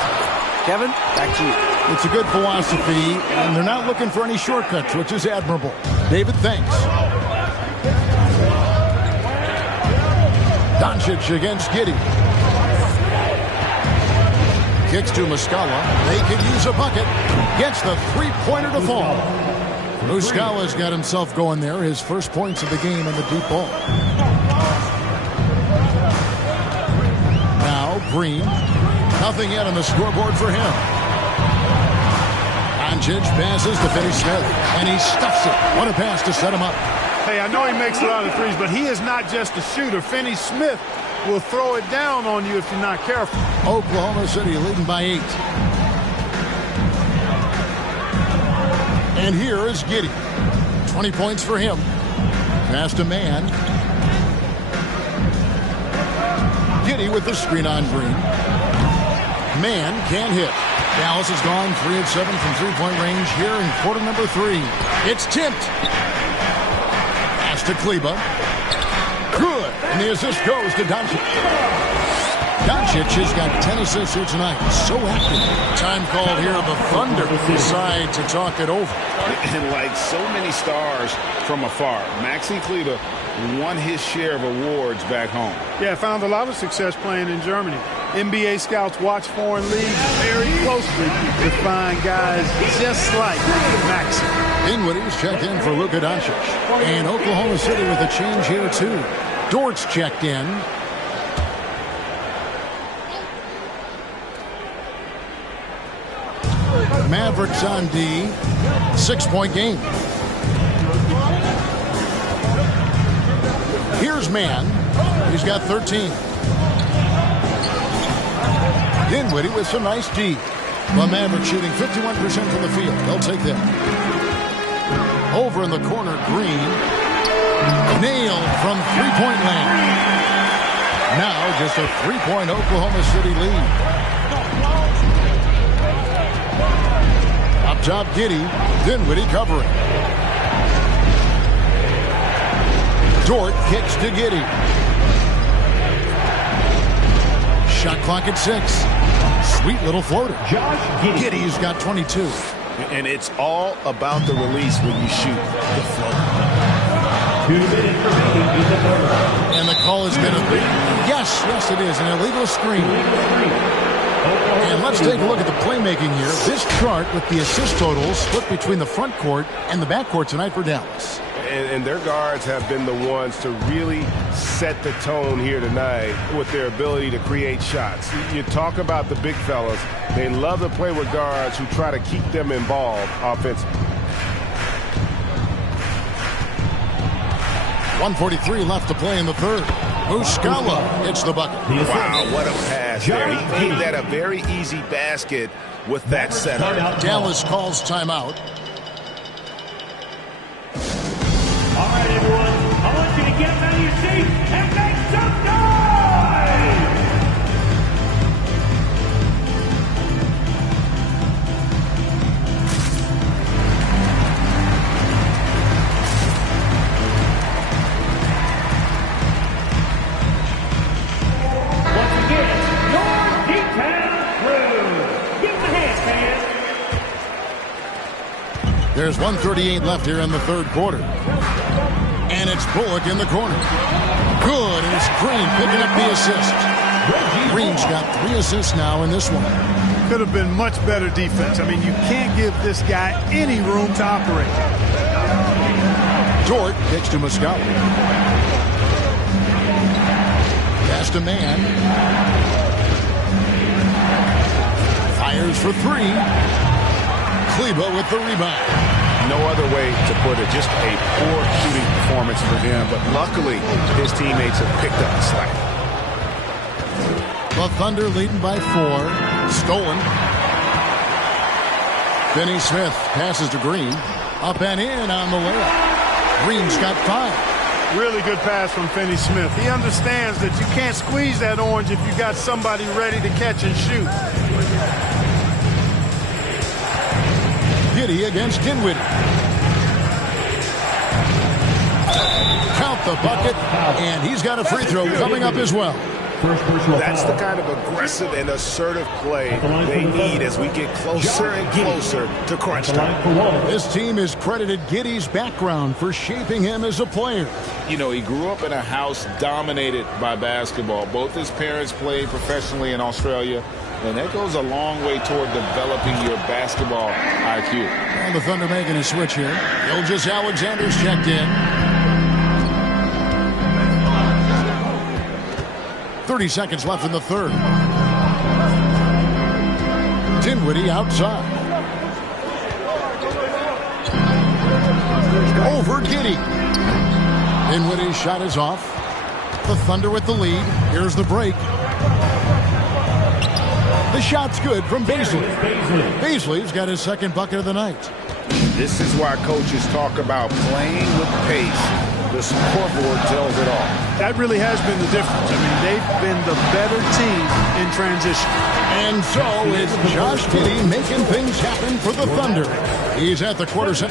Kevin, back to you. It's a good philosophy, and they're not looking for any shortcuts, which is admirable. David, thanks. Doncic against Giddey. Kicks to Muscala. They could use a bucket. Gets the 3-pointer to fall. Muscala's got himself going there. His first points of the game on the deep ball. Now Green. Nothing yet on the scoreboard for him. Doncic passes to Finney-Smith, and he stuffs it. What a pass to set him up. Hey, I know he makes a lot of threes, but he is not just a shooter. Finney-Smith will throw it down on you if you're not careful. Oklahoma City leading by 8. And here is Giddey. 20 points for him. Pass to Mann. Giddey with the screen on Green. Mann can't hit. Dallas has gone 3 of 7 from three-point range here in quarter number 3. It's tipped. Pass to Kleber. Good. And the assist goes to Doncic. Doncic has got 10 assists here tonight. So active. Time called here. The Thunder decide to talk it over. And like so many stars from afar, Maxi Kleber won his share of awards back home. Yeah, found a lot of success playing in Germany. NBA scouts watch foreign leagues very closely to find guys just like Maxi. Dinwiddie's checked in for Luka Doncic. And Oklahoma City with a change here, too. Dort's checked in. Mavericks on D. 6-point game. Here's Mann. He's got 13. Dinwiddie with some nice D. The Mavericks shooting 51% from the field. They'll take that. Over in the corner, Green. Nailed from three-point land. Now just a 3-point Oklahoma City lead. Up top, Giddey. Dinwiddie covering. Dort kicks to Giddey. Shot clock at 6. Sweet little floater. Giddey's got 22. And it's all about the release when you shoot the floater. 2 minutes remaining in the third. And the call has been yes, it is an illegal screen. And let's take a look at the playmaking here. This chart with the assist totals split between the front court and the back court tonight for Dallas. And their guards have been the ones to really set the tone here tonight with their ability to create shots. You talk about the big fellas. They love to play with guards who try to keep them involved offensively. 1:43 left to play in the third. Muscala hits the bucket. Wow, what a pass there. He gave that a very easy basket with that setup. Dallas calls timeout. All right, everyone. I want you to get up out of your seats and make some noise! Once again, your D-Town crew. Give them a hand, fans. There's 1:38 left here in the third quarter. And it's Bullock in the corner. Good, and it's Green picking up the assist. Green's got 3 assists now in this one. Could have been much better defense. I mean, you can't give this guy any room to operate. Dort kicks to Muscala. Pass to Mann. Fires for 3. Kleber with the rebound. No other way to put it. Just a poor shooting performance for him. But luckily, his teammates have picked up the slack. The Thunder leading by 4. Stolen. Finney Smith passes to Green. Up and in on the layup. Green's got 5. Really good pass from Finney Smith. He understands that you can't squeeze that orange if you got somebody ready to catch and shoot. Giddey against Dinwiddie. Count the bucket, and he's got a free throw coming up as well. That's the kind of aggressive and assertive play they need as we get closer and closer to crunch time. This team has credited Giddey's background for shaping him as a player. You know, he grew up in a house dominated by basketball. Both his parents played professionally in Australia, and that goes a long way toward developing your basketball IQ. And the Thunder making a switch here. Gilgeous Alexander's checked in. 30 seconds left in the third. Dinwiddie outside. Over Giddey. Dinwiddie's shot is off. The Thunder with the lead. Here's the break. The shot's good from Beasley. Beasley's got his second bucket of the night. This is why coaches talk about playing with pace. The scoreboard tells it all. That really has been the difference. I mean, they've been the better team in transition. And so it's Josh Giddey making things happen for the Thunder. He's at the quarter set.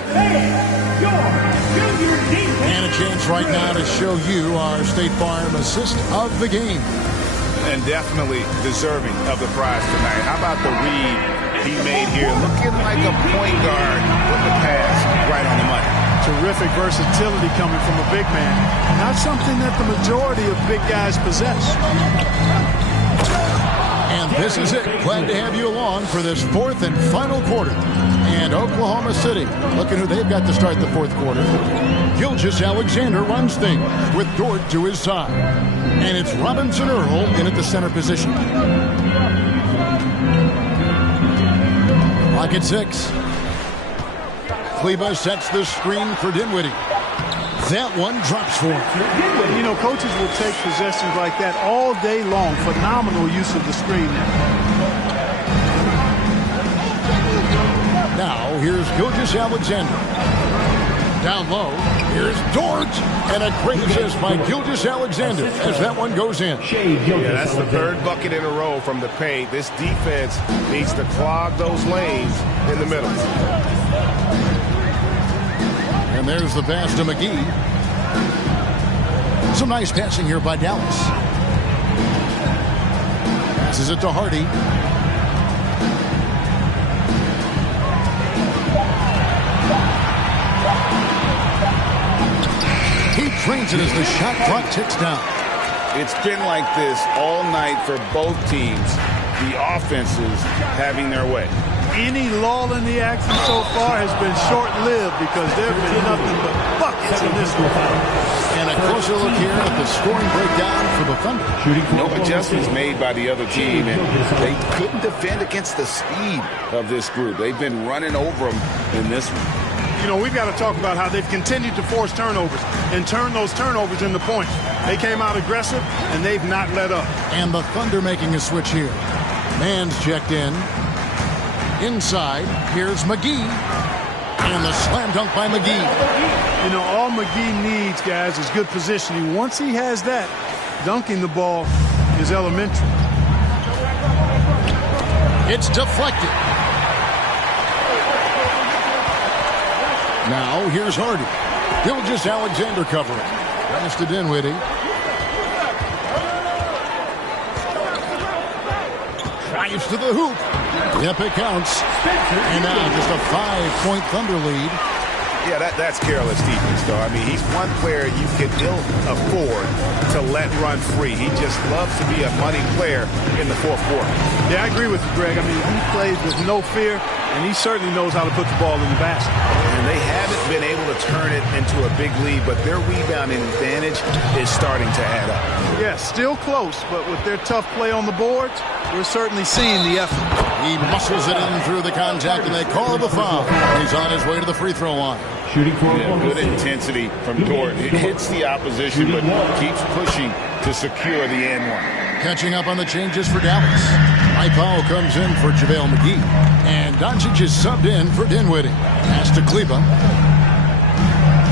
And a chance right now to show you our State Farm assist of the game. and definitely deserving of the prize tonight. How about the read he made here? Looking like a point guard with the pass right on the money. Terrific versatility coming from a big man. Not something that the majority of big guys possess. And this is it. Glad to have you along for this fourth and final quarter. And Oklahoma City, looking who they've got to start the fourth quarter. Gilgeous-Alexander runs things with Dort to his side. And it's Robinson Earl in at the center position. Clock at 6. Kleba sets the screen for Dinwiddie. That one drops for him. You know, coaches will take possessions like that all day long. Phenomenal use of the screen. Now, here's Gilgeous-Alexander. Down low, here's Dort. And a great assist by Gilgeous-Alexander as that one goes in. Yeah, that's the third bucket in a row from the paint. This defense needs to clog those lanes in the middle. And there's the pass to McGee. Some nice passing here by Dallas. Passes it to Hardy. He drains it as the shot clock ticks down. It's been like this all night for both teams. The offenses having their way. Any lull in the action so far has been short-lived because there have been nothing but buckets in this one. And a closer look here at the scoring breakdown for the Thunder. No adjustments made by the other team, and they couldn't defend against the speed of this group. They've been running over them in this one. You know, we've got to talk about how they've continued to force turnovers and turn those turnovers into points. They came out aggressive, and they've not let up. And the Thunder making a switch here. Man's checked in. Inside, here's McGee. And the slam dunk by McGee. You know, all McGee needs, guys, is good positioning. Once he has that, dunking the ball is elementary. It's deflected. Now, here's Hardy. Gilgeous-Alexander covering. Pass to Dinwiddie. Drives to the hoop. Yep, it counts. And now just a 5-point Thunder lead. Yeah, that's careless defense, though. I mean, he's one player you can ill afford to let run free. He just loves to be a money player in the fourth quarter. Yeah, I agree with you, Greg. I mean, he plays with no fear, and he certainly knows how to put the ball in the basket. And they haven't been able to turn it into a big lead, but their rebounding advantage is starting to add up. Yeah, still close, but with their tough play on the boards, we're certainly seeing the effort. He muscles it in through the contact, and they call the foul. He's on his way to the free throw line. Shooting for good intensity from Dort. It hits the opposition, but keeps pushing to secure the and one. Catching up on the changes for Dallas. Powell comes in for JaVale McGee. And Doncic is subbed in for Dinwiddie. Pass to Kleba.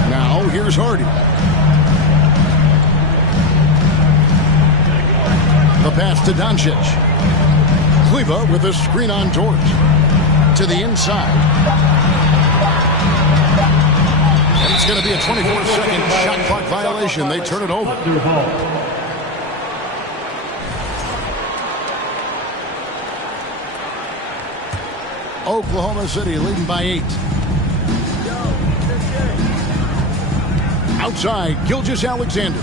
Now here's Hardy. The pass to Doncic. Kleba with a screen on Dort. To the inside. And it's going to be a 24-second shot clock violation. They turn it over. Oklahoma City leading by 8. Outside, Gilgeous-Alexander.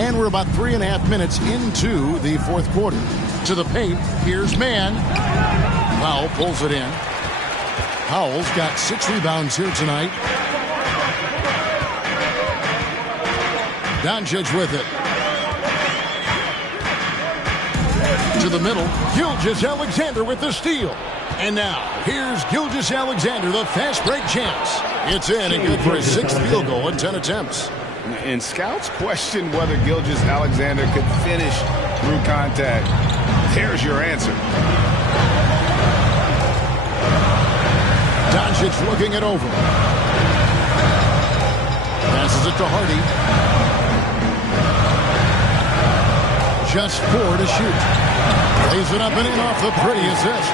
And we're about 3.5 minutes into the fourth quarter. To the paint, here's Mann. Powell pulls it in. Powell's got 6 rebounds here tonight. Doncic with it. To the middle, Gilgeous-Alexander with the steal. And now, here's Gilgeous-Alexander, the fast break chance. It's in and good for his 6th field goal in 10 attempts. And scouts question whether Gilgeous-Alexander could finish through contact. There's your answer. Doncic looking it over. Passes it to Hardy. Just 4 to shoot. Lays it up and in off the pretty assist.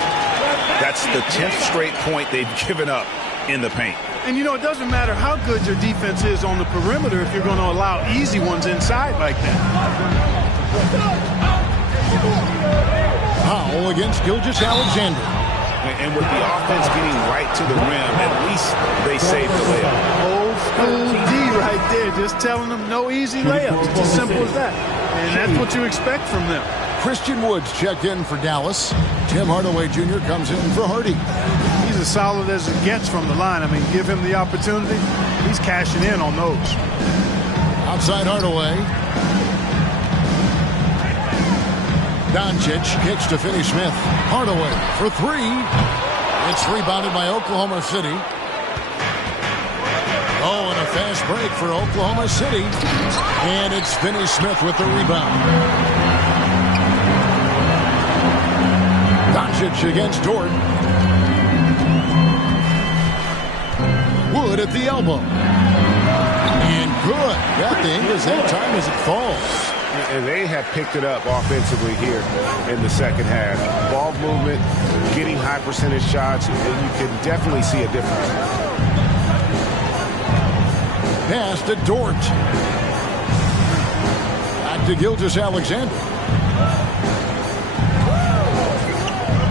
That's the 10th straight point they've given up in the paint. And, you know, it doesn't matter how good your defense is on the perimeter if you're going to allow easy ones inside like that. Foul against Gilgeous-Alexander. And with the offense getting right to the rim, at least they saved the layup. Old school D right there, just telling them no easy layups. It's as simple as that. And that's what you expect from them. Christian Woods checked in for Dallas. Tim Hardaway Jr. comes in for Hardy. He's as solid as it gets from the line. I mean, give him the opportunity. He's cashing in on those. Outside Hardaway. Doncic kicks to Finney-Smith. Hardaway for three. It's rebounded by Oklahoma City. Oh, and a fast break for Oklahoma City. And it's Finney-Smith with the rebound. Doncic against Dort. Wood at the elbow. And good. Got the Ingles that time as it falls. And they have picked it up offensively here in the second half. Ball movement, getting high percentage shots, and you can definitely see a difference. Pass to Dort. Back to Gilgeous-Alexander.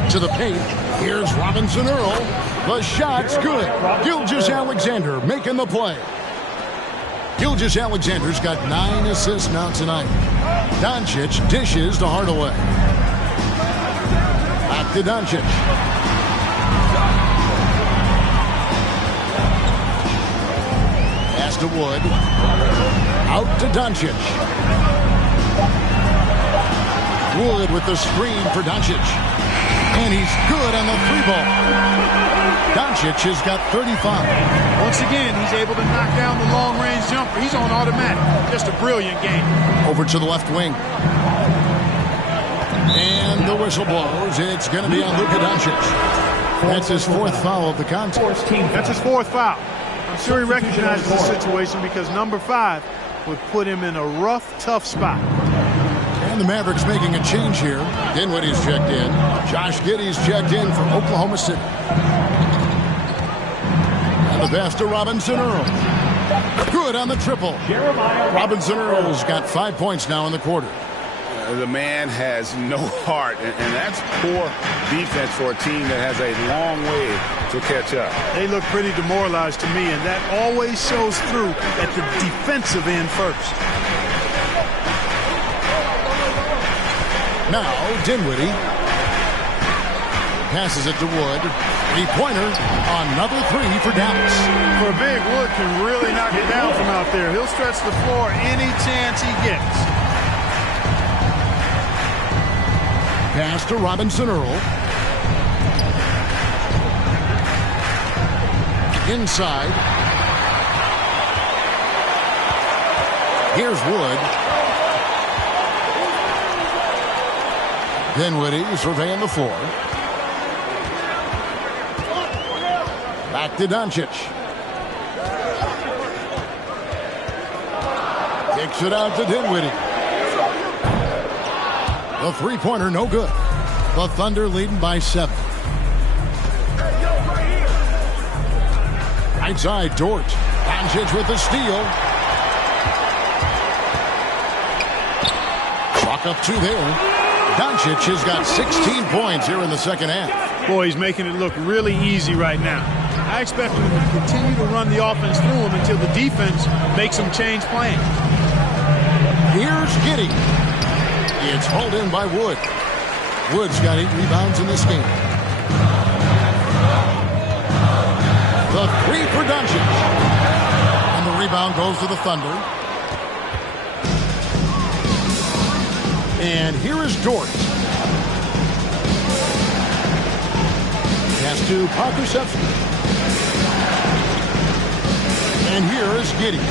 To the paint. Here's Robinson Earl. The shot's good. Gilgeous-Alexander making the play. Gilgeous-Alexander's got 9 assists now tonight. Doncic dishes to Hardaway. Back to Doncic. Pass to Wood. Out to Doncic. Wood with the screen for Doncic. And he's good on the three ball. Doncic has got 35. Once again, he's able to knock down the long-range jumper. He's on automatic. Just a brilliant game. Over to the left wing. And the whistle blows. It's going to be on Luka Doncic. That's his 4th foul of the contest. That's his 4th foul. I'm sure he recognizes the situation because number 5 would put him in a rough, tough spot. And the Mavericks making a change here. Dinwiddie's checked in. Josh Giddey's checked in for Oklahoma City. And the pass to Robinson Earl. Good on the triple. Robinson Earl's got 5 points now in the quarter. The man has no heart, and that's poor defense for a team that has a long way to catch up. They look pretty demoralized to me, and that always shows through at the defensive end first. Now, Dinwiddie passes it to Wood. Three-pointer, another three for Dallas. For a big, Wood can really knock it down from out there. He'll stretch the floor any chance he gets. Pass to Robinson Earl. Inside. Here's Wood. Dinwiddie surveying the floor. Back to Doncic. Kicks it out to Dinwiddie. The three-pointer, no good. The Thunder leading by 7. Right side, Dort. Doncic with the steal. Clock up 2 there. Doncic has got 16 points here in the second half. Boy, he's making it look really easy right now. I expect him to continue to run the offense through him until the defense makes him change plans. Here's Giddey. It's hauled in by Wood. Wood's got 8 rebounds in this game. The three for Doncic. And the rebound goes to the Thunder. And here is Dort. Pass to Pokusevski. And here is Giddey.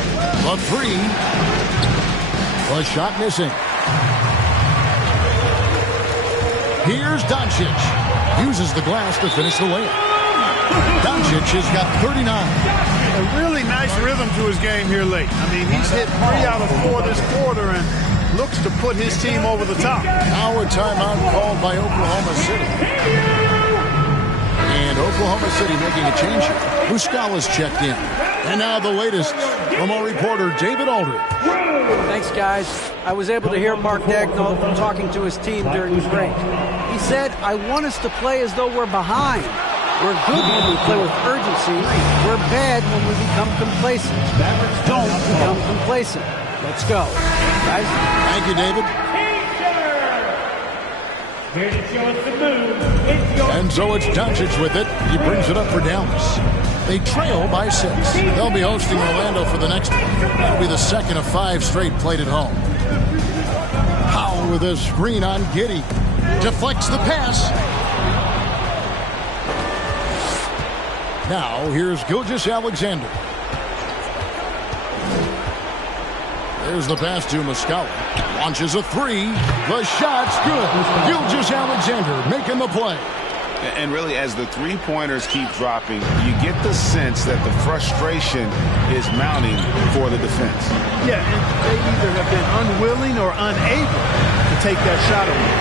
The three. The shot missing. Here's Doncic. Uses the glass to finish the layup. Doncic has got 39. A really nice rhythm to his game here late. I mean, he's hit 3 out of 4 this quarter and looks to put his team over the top. Now a timeout called by Oklahoma City. And Oklahoma City making a change here. Muscala's checked in. And now the latest from our reporter, David Aldridge. Thanks, guys. I was able to hear Mark Dagnall talking to his team during the break. He said, I want us to play as though we're behind. We're good when we play with urgency. We're bad when we become complacent. Don't become complacent. Let's go. Guys? Thank you, David. Here to show us the move. It's your And so it's Doncic with it. He brings it up for Dallas. They trail by 6. They'll be hosting Orlando for the next one. That'll be the second of 5 straight played at home. Powell with a screen on Giddey. Deflects the pass. Now here's Gilgeous-Alexander. There's the pass to Muscala. Launches a 3. The shot's good. Gilgeous-Alexander making the play. And really, as the three-pointers keep dropping, you get the sense that the frustration is mounting for the defense. Yeah, and they either have been unwilling or unable to take that shot away.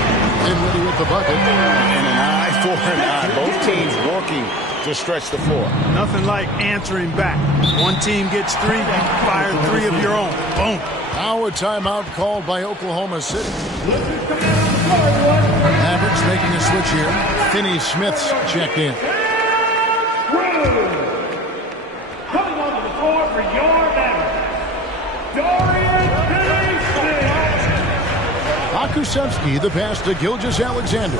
Dinwiddie with the bucket. And an eye for an eye. Both teams working to stretch the floor. Nothing like answering back. One team gets 3, you fire 3 of your own. Boom. Now a timeout called by Oklahoma City. Mavericks making a switch here. Finney Smith's checked in. coming onto the floor for your Mavericks, Dorian Finney-Smith. Akusevsky the pass to Gilgeous-Alexander.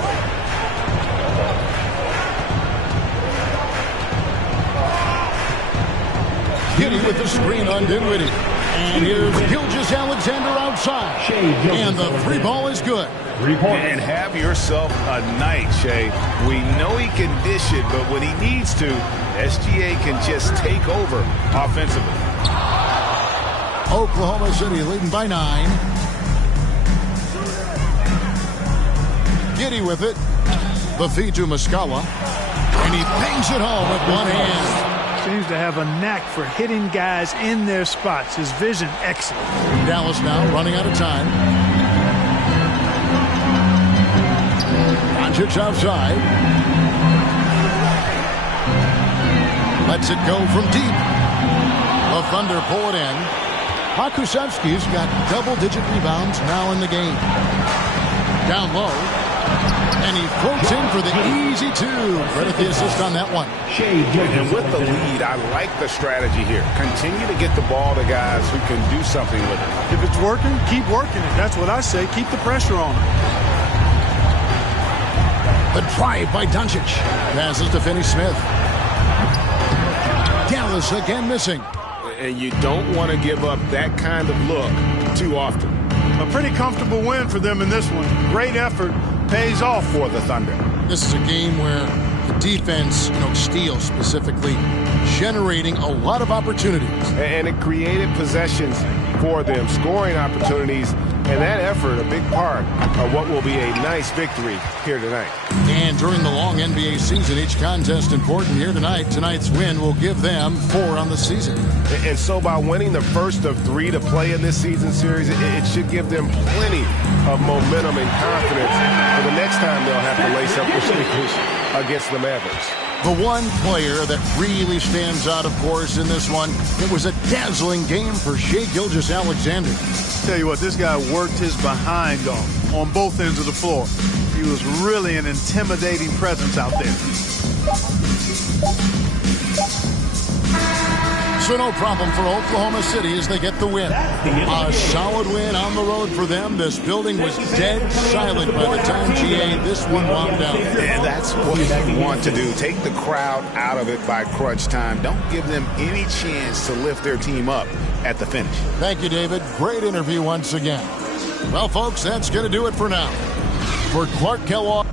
Giddey with the screen on Dinwiddie. And here's Gilgeous-Alexander outside. And the 3 ball is good. And have yourself a night, Shea. We know he can dish it, but when he needs to, SGA can just take over offensively. Oklahoma City leading by 9. Giddey with it. The feed to Muscala. And he bangs it home with one hand. Seems to have a knack for hitting guys in their spots. His vision excellent. Dallas now running out of time. Doncic outside. Lets it go from deep. The Thunder pull it in. Akusevsky's got double-digit rebounds now in the game. Down low. And he floats in for the easy 2. Credit the assist on that one. And with the lead, I like the strategy here. Continue to get the ball to guys who can do something with it. If it's working, keep working it. That's what I say. Keep the pressure on him. The drive by Doncic. Passes to Finney-Smith. Dallas again missing. And you don't want to give up that kind of look too often. A pretty comfortable win for them in this one. Great effort. Pays off for the Thunder. This is a game where the defense, steals specifically, generating a lot of opportunities. And it created possessions for them, scoring opportunities, and that effort, a big part of what will be a nice victory here tonight. And during the long NBA season, each contest important here tonight. Tonight's win will give them 4 on the season. And so by winning the first of 3 to play in this season series, it should give them plenty of momentum and confidence for the next time they'll have to lace up their sneakers against the Mavericks. The one player that really stands out, of course, in this one, it was a dazzling game for Shai Gilgeous-Alexander. Tell you what, this guy worked his behind off on both ends of the floor. He was really an intimidating presence out there. So no problem for Oklahoma City as they get the win. A solid win on the road for them. This building was dead silent by the time GA this one wound down. And that's what you want to do. Take the crowd out of it by crunch time. Don't give them any chance to lift their team up at the finish. Thank you, David. Great interview once again. Well, folks, that's going to do it for now. For Clark Kellogg.